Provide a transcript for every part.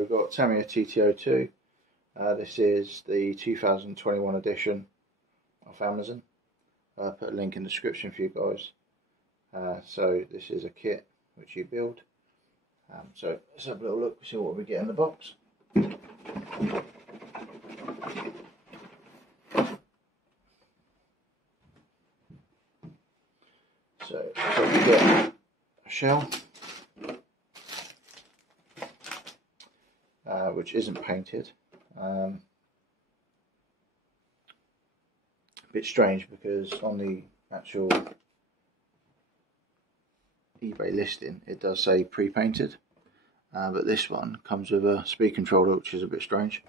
we've got Tamiya tt02. This is the 2021 edition off Amazon. I'll put a link in the description for you guys. So this is a kit which you build. So let's have a little look, see what we get in the box. So we get a shell, which isn't painted. A bit strange because on the actual eBay listing it does say pre-painted, but this one comes with a speed controller, which is a bit strange.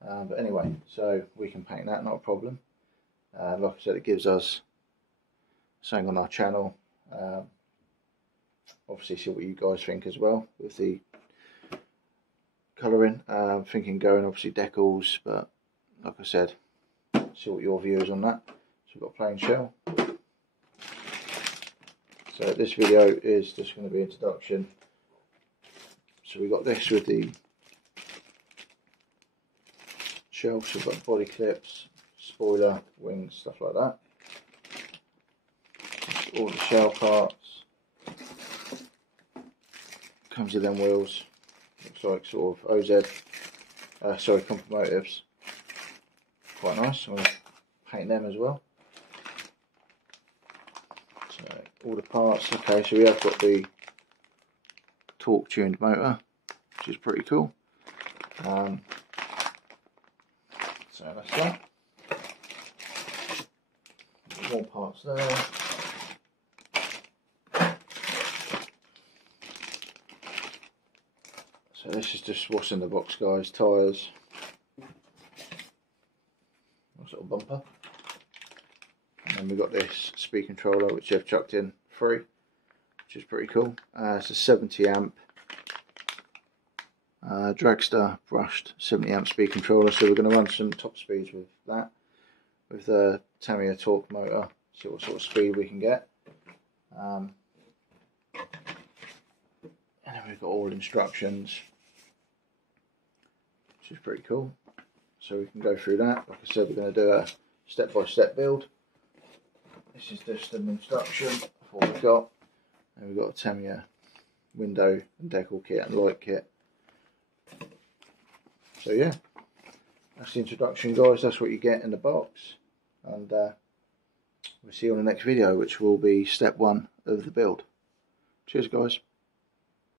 But anyway, so we can paint that, not a problem. Like I said, it gives us something on our channel. Obviously see what you guys think as well with the colouring. Thinking going obviously decals, but like I said, see what your view is on that. So we've got a plain shell. So this video is just going to be introduction. So we got this with the shell, so we've got body clips, spoiler, wings, stuff like that. All the shell parts. Comes with them wheels. Looks like sort of OZ, comfort motives. Quite nice. I'm going to paint them as well. So all the parts. Okay, so we have got the torque tuned motor, which is pretty cool. So that's that. More parts there. So this is just what's in the box, guys. Tyres, nice little bumper, and then we've got this speed controller which I've chucked in free, which is pretty cool. It's a 70 amp dragster brushed 70 amp speed controller, so we're going to run some top speeds with that, with the Tamiya torque motor, see what sort of speed we can get. And then we've got all instructions, which is pretty cool. So we can go through that. Like I said, we're going to do a step-by-step build. This is just an instruction of what we've got. And we've got a Tamiya window and decal kit and light kit. So yeah, that's the introduction, guys. That's what you get in the box. And we'll see you on the next video, which will be step 1 of the build. Cheers, guys.